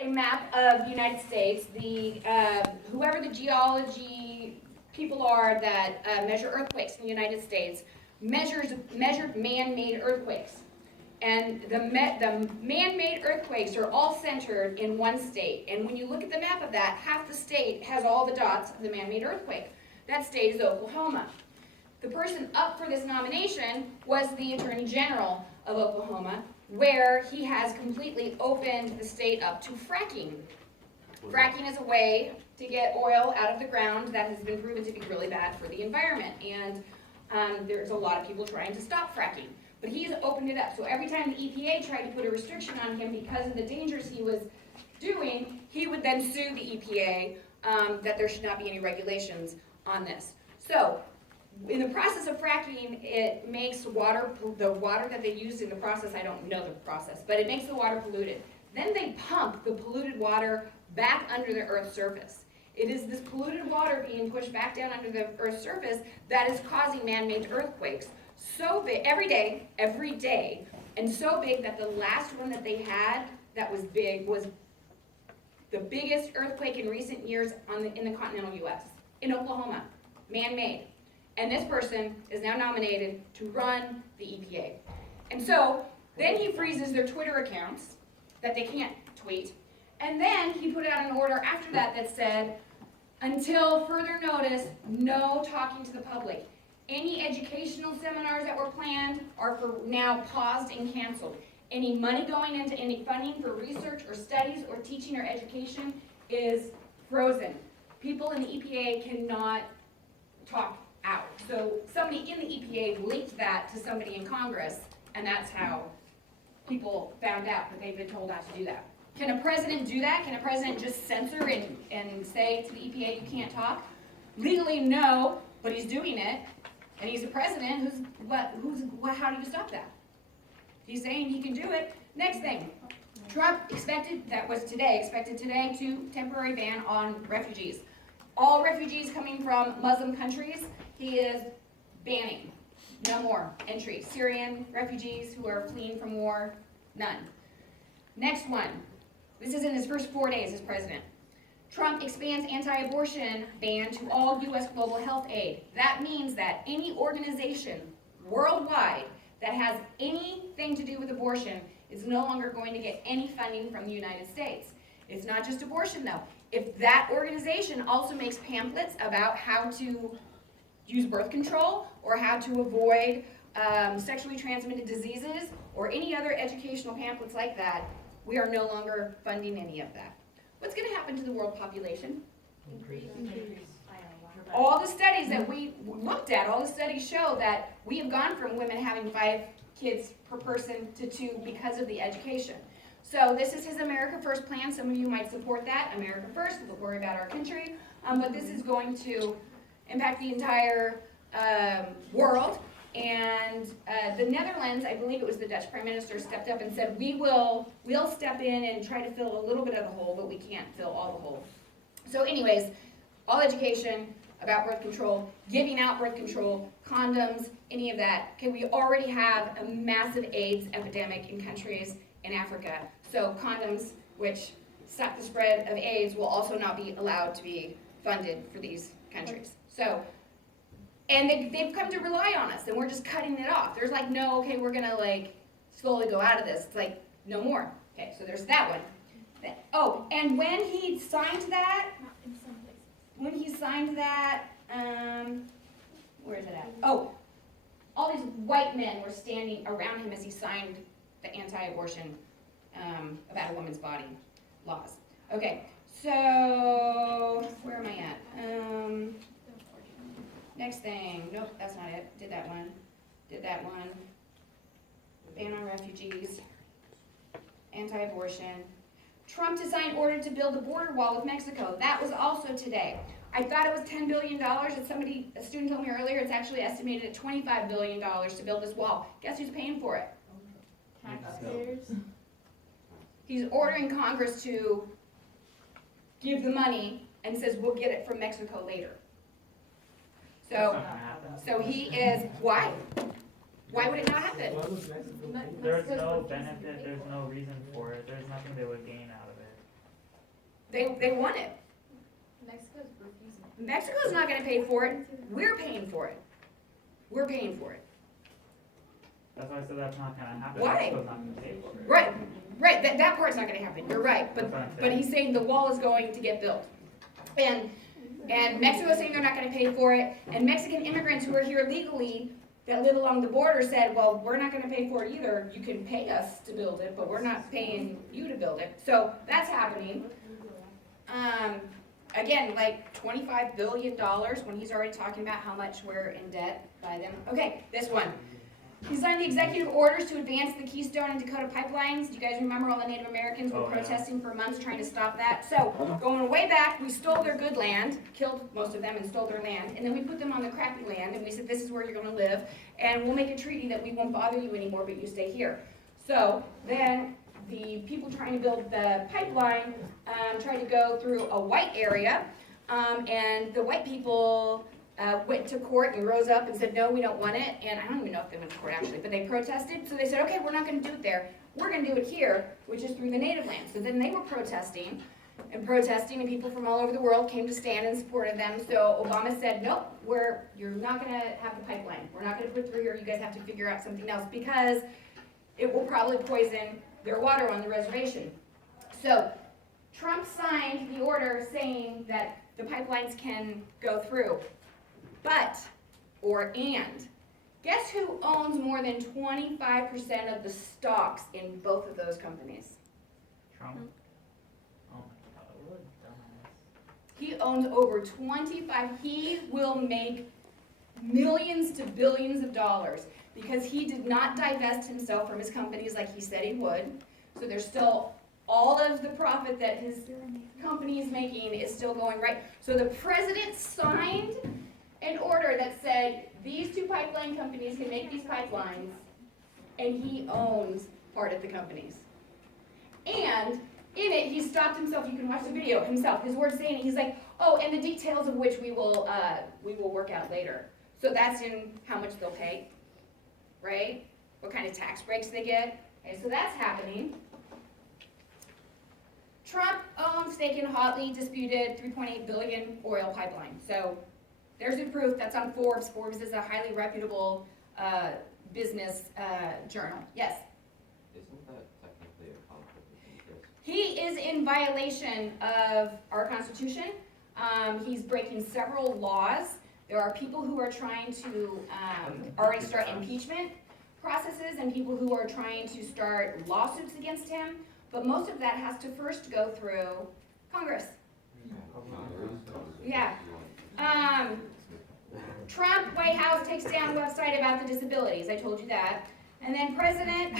a map of the United States. Whoever the geology people are that measure earthquakes in the United States measured man-made earthquakes. And the man-made earthquakes are all centered in one state. And when you look at the map of that, half the state has all the dots of the man-made earthquake. That state is Oklahoma. The person up for this nomination was the Attorney General of Oklahoma, where he has completely opened the state up to fracking. Fracking is a way to get oil out of the ground that has been proven to be really bad for the environment. And there's a lot of people trying to stop fracking. But he's opened it up. So every time the EPA tried to put a restriction on him because of the dangers he was doing, he would then sue the EPA that there should not be any regulations on this. So in the process of fracking, it makes the water that they use in the process, I don't know the process, but it makes the water polluted. Then they pump the polluted water back under the Earth's surface. It is this polluted water being pushed back down under the Earth's surface that is causing man-made earthquakes. So big, every day, and so big that the last one that they had that was big was the biggest earthquake in recent years in the continental U.S., in Oklahoma, man-made. And this person is now nominated to run the EPA. And so then he freezes their Twitter accounts that they can't tweet. And then he put out an order after that that said, until further notice, no talking to the public. Any educational seminars that were planned are for now paused and canceled. Any money going into any funding for research or studies or teaching or education is frozen. People in the EPA cannot talk out. So somebody in the EPA leaked that to somebody in Congress, and that's how people found out that they've been told not to do that. Can a president do that? Can a president just censor and say to the EPA you can't talk? Legally, no, but he's doing it, and he's a president. How do you stop that? He's saying he can do it. Next thing, Trump expected today to temporary ban on refugees. All refugees coming from Muslim countries, he is banning. No more entry. Syrian refugees who are fleeing from war, none. Next one. This is in his first 4 days as president. Trump expands anti-abortion ban to all U.S. global health aid. That means that any organization worldwide that has anything to do with abortion is no longer going to get any funding from the United States. It's not just abortion, though. If that organization also makes pamphlets about how to use birth control or how to avoid sexually transmitted diseases or any other educational pamphlets like that, we are no longer funding any of that. What's going to happen to the world population? Increase. All the studies that we looked at, all the studies show that we have gone from women having 5 kids per person to 2 because of the education. So this is his America First plan. Some of you might support that. America First, we'll worry about our country. But this is going to impact the entire world. And the Netherlands, I believe it was the Dutch Prime Minister, stepped up and said, we'll step in and try to fill a little bit of the hole, but we can't fill all the hole. So anyways, all education about birth control, giving out birth control, condoms, any of that. Okay, we already have a massive AIDS epidemic in countries in Africa. So condoms, which stop the spread of AIDS, will also not be allowed to be funded for these countries. So, and they've come to rely on us, and we're just cutting it off. There's like, no, okay, we're gonna like slowly go out of this. It's like, no more. Okay, so there's that one. Oh, and when he signed that, where is it at? Oh, all these white men were standing around him as he signed the anti-abortion about a woman's body laws. Okay, so where am I at? Next thing. Nope, that's not it. Did that one. Ban on refugees. Anti-abortion. Trump to sign order to build a border wall with Mexico. That was also today. I thought it was $10 billion. A student told me earlier, it's actually estimated at $25 billion to build this wall. Guess who's paying for it? Taxpayers. He's ordering Congress to give the money and says we'll get it from Mexico later. So he is, why? Why would it not happen? There's no benefit, there's no reason for it, there's nothing they would gain out of it. They want it. Mexico's refusing it. Mexico's not gonna pay for it, we're paying for it. We're paying for it. That's why I said that's not gonna happen. Why? Mexico's not gonna pay for it. Right, that part's not gonna happen, you're right, That's what I'm but saying. he's saying the wall is going to get built. And Mexico's saying they're not gonna pay for it, and Mexican immigrants who are here legally that live along the border said, well, we're not gonna pay for it either, you can pay us to build it, but we're not paying you to build it. So that's happening. Again, like $25 billion when he's already talking about how much we're in debt by them. Okay, this one. He signed the executive orders to advance the Keystone and Dakota pipelines. Do you guys remember all the Native Americans were Oh, yeah. protesting for months trying to stop that? So, going way back, we stole their good land, killed most of them and stole their land, and then we put them on the crappy land, and we said, this is where you're gonna live, and we'll make a treaty that we won't bother you anymore, but you stay here. So, then the people trying to build the pipeline tried to go through a white area, and the white people went to court and rose up and said, no, we don't want it. And I don't even know if they went to court actually, but they protested. So they said, okay, we're not gonna do it there. We're gonna do it here, which is through the native land. So then they were protesting, and people from all over the world came to stand in support of them. So Obama said, nope, you're not gonna have the pipeline. We're not gonna put it through here. You guys have to figure out something else because it will probably poison their water on the reservation. So Trump signed the order saying that the pipelines can go through. And guess who owns more than 25% of the stocks in both of those companies? Trump? Oh my god, what a dumbass. He owns over 25, he will make millions to billions of dollars because he did not divest himself from his companies like he said he would. So there's still all of the profit that his company is making is still going right. So the president signed an order that said these two pipeline companies can make these pipelines, and he owns part of the companies. And in it, he stopped himself. You can watch the video himself. His words saying it. He's like, oh, and the details of which we will work out later. So that's in how much they'll pay, right? What kind of tax breaks they get. Okay, so that's happening. Trump owns stake in hotly disputed $3.8 billion oil pipeline. So there's the proof. That's on Forbes. Forbes is a highly reputable business journal. Yes? Isn't that technically a conflict of interest? He is in violation of our Constitution. He's breaking several laws. There are people who are trying to already start impeachment processes and people who are trying to start lawsuits against him. But most of that has to first go through Congress. Yeah. Trump, White House takes down website about the disabilities. I told you that. And then President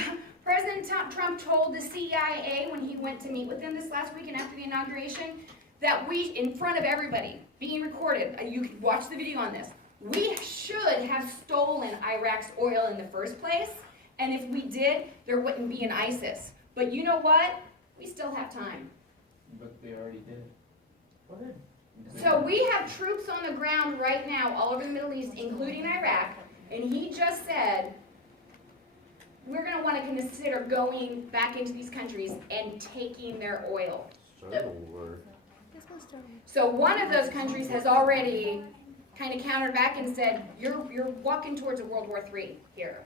Trump told the CIA when he went to meet with them this last week and after the inauguration that we, in front of everybody, being recorded, you can watch the video on this, we should have stolen Iraq's oil in the first place. And if we did, there wouldn't be an ISIS. But you know what? We still have time. But they already did. What did? So we have troops on the ground right now all over the Middle East, including Iraq, and he just said, we're going to want to consider going back into these countries and taking their oil. So one of those countries has already kind of countered back and said, you're walking towards a World War III here.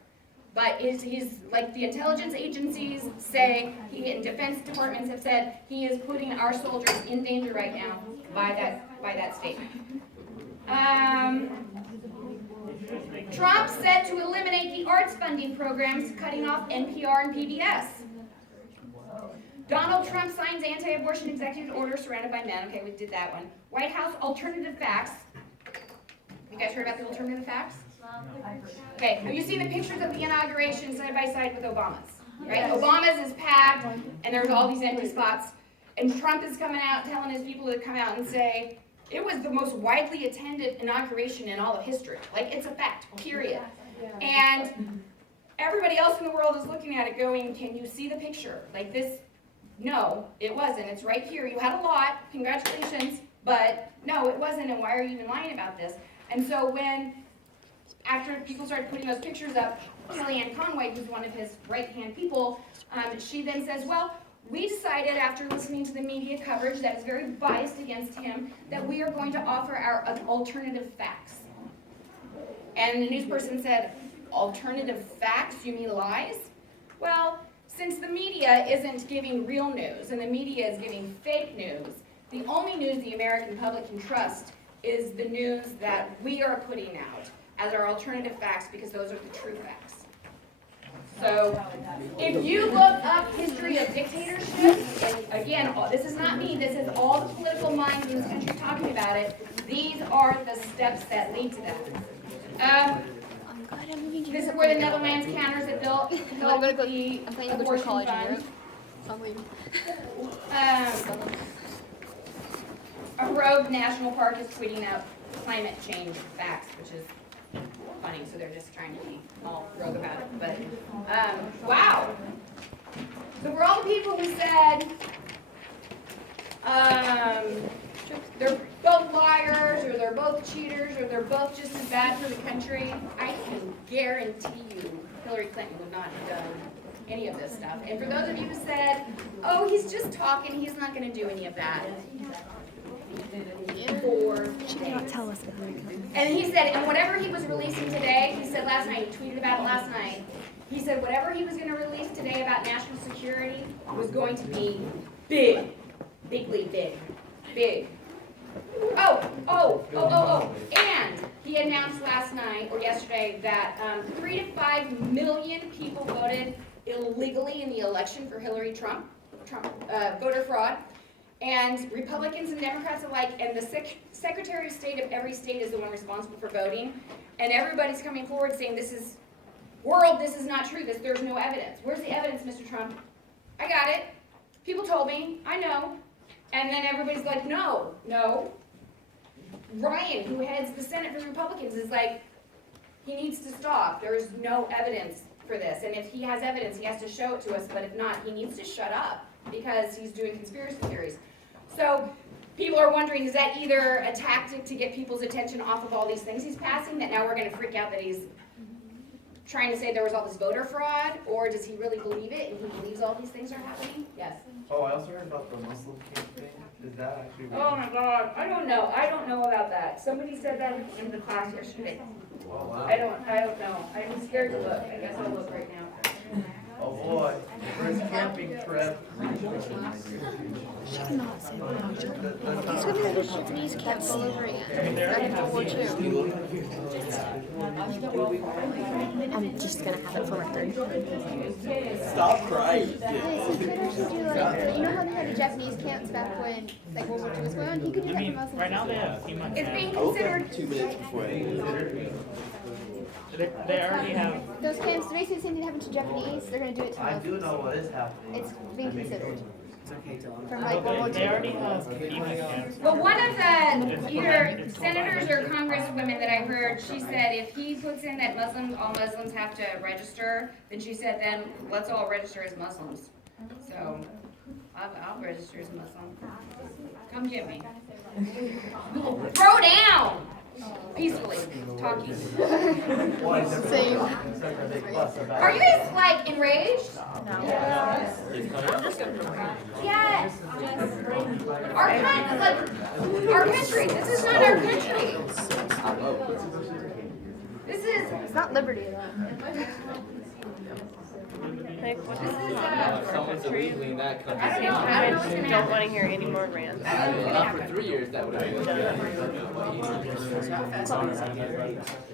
But he's like the intelligence agencies say, and defense departments have said, he is putting our soldiers in danger right now by that statement. Trump said to eliminate the arts funding programs, cutting off NPR and PBS. Donald Trump signs anti-abortion executive order surrounded by men. Okay, we did that one. White House alternative facts. You guys heard about the alternative facts? Okay, have you seen the pictures of the inauguration side by side with Obama's? Right? Obama's is packed, and there's all these empty spots. And Trump is coming out telling his people to come out and say, it was the most widely attended inauguration in all of history. Like, it's a fact, period. And everybody else in the world is looking at it going, can you see the picture? Like this, no, it wasn't. It's right here. You had a lot, congratulations, but no, it wasn't, and why are you even lying about this? And so after people started putting those pictures up, Kellyanne Conway, who's one of his right-hand people, she then says, well, we decided after listening to the media coverage that is very biased against him, that we are going to offer our alternative facts. And the news person said, alternative facts? You mean lies? Well, since the media isn't giving real news and the media is giving fake news, the only news the American public can trust is the news that we are putting out as our alternative facts, because those are the true facts. So, if you look up history of dictatorship, and again, this is not me, this is all the political minds in this country talking about it, these are the steps that lead to that. This is where the Netherlands counters that built held the abortion fund. A rogue national park is tweeting out climate change facts, which is funny, so they're just trying to be all rogue about it. But, wow. So for all the people who said, they're both liars, or they're both cheaters, or they're both just as bad for the country, I can guarantee you Hillary Clinton would not have done any of this stuff. And for those of you who said, oh, he's just talking, he's not going to do any of that. She cannot tell us that. And he said, and whatever he was releasing today, he said last night, he tweeted about it last night, he said whatever he was going to release today about national security was going to be big. Bigly big. Big. And he announced last night, or yesterday, that 3 to 5 million people voted illegally in the election for Hillary Trump, voter fraud. And Republicans and Democrats alike, and the Secretary of State of every state is the one responsible for voting. And everybody's coming forward saying, this is not true, there's no evidence. Where's the evidence, Mr. Trump? I got it. People told me, I know. And then everybody's like, no. Ryan, who heads the Senate for the Republicans, is like, he needs to stop. There is no evidence for this. And if he has evidence, he has to show it to us. But if not, he needs to shut up because he's doing conspiracy theories. So people are wondering, is that either a tactic to get people's attention off of all these things he's passing, that now we're going to freak out that he's trying to say there was all this voter fraud, or does he really believe it and he believes all these things are happening? Yes. Oh, I also heard about the Muslim camp thing. Is that actually real? Oh my God, I don't know about that. Somebody said that in the class yesterday. Oh, wow. I don't know. I'm scared to look. I guess I'll look right now. Oh boy, first camping trip. She cannot say that. He's gonna be a Japanese cat full of rant. Starting World War II. I'm just gonna have it for record. Stop crying. Yes, he could actually do like, you know how they had the Japanese camps back when like World War II was going on? He could do that for Muslims. Right now they have FEMA It's camps. being considered. 2 minutes before I They already have. Those camps, basically the same thing happened to Japanese, they're gonna do it to I do Muslims. know what is happening. It's being considered. From like World War They already II. have FEMA camps. But one of the either senators or congresswomen that I heard, she said if he puts in that all Muslims have to register, then she said then let's all register as Muslims. So I'll register as a Muslim. Come get me. Throw down! Peacefully talking. Same. Are you guys like enraged? Yes. Our country. This is not our country. This is. It's not liberty though. Someone's illegally in that country. I don't know. I don't know what's gonna Don't happen. want to hear any more rants. Not for 3 years, that would have been.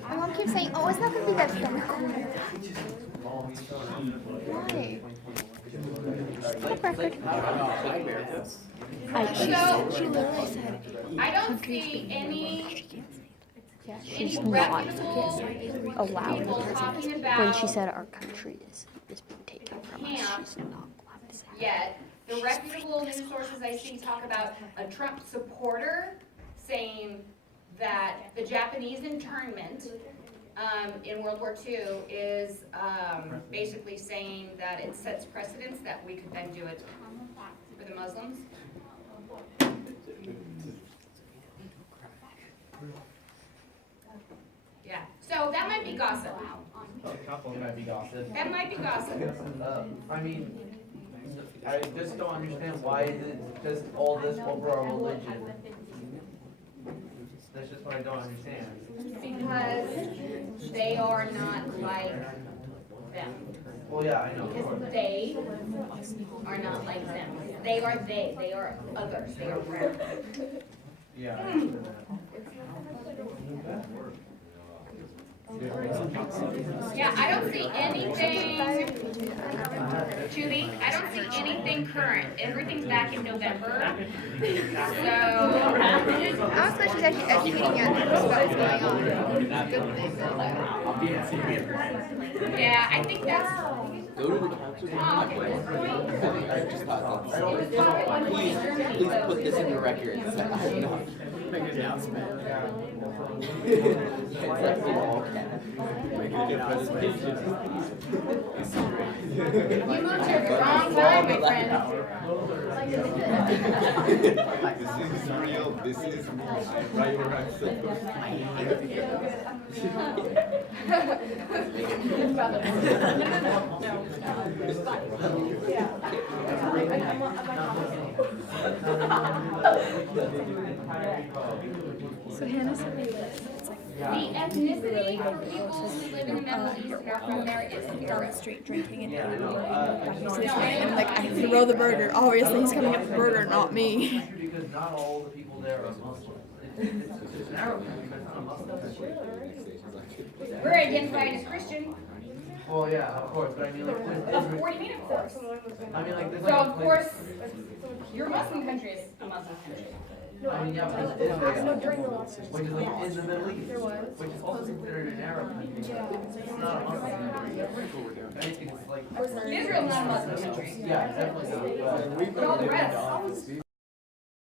My mom keeps saying, oh, it's not gonna be that bad. Why? She literally said, I don't see any she's not reputable allowed people because talking when about she said our country is being taken from us, she's not allowed to say that. yet. The reputable news sources I see talk about a Trump supporter saying that the Japanese internment in World War II is basically saying that it sets precedents that we could then do it for the Muslims. Yeah, so that might be gossip. A couple might be gossip. That might be gossip. I mean, I just don't understand why is it just all this over our religion? That's just what I don't understand. Because they are not like them. Well, yeah, I know. of course. Because they are not like them. They are they are others, they are brown. Yeah. I understand Yeah, I don't see anything, Julie, I don't see anything current. Everything's back in November. So, I was glad she's actually educating young people about what's going on. Good thing. yeah, I think that's, Go to the council. oh, okay. I just thought It was topic on please, Germany, please so- put this in the record. That I'm not. Make an announcement. It's like in all caps. Make an announcement. You moved here the wrong time, my friend. This is real. This is me. Right where I'm supposed So Hannah sent me this. It's like The ethnicity for people who live in the Middle East and are from there is down the Arab. street drinking and eating and like I throw the burger. Obviously he's coming up with the burger, not me. because not all the people there are Muslims. It's an Arab country, but it's not a Muslim country. We're identified as Christian. Well, yeah, of course, but I mean, like, What do you mean, of course? I mean, like, there's So, like. of course, your Muslim country is a Muslim country. I mean, yeah, but it's Israel, which is like in the Middle East, which is also considered an Arab country. It's not a Muslim country. I think it's like, Israel's not a Muslim country. yeah, definitely not. But all the rest.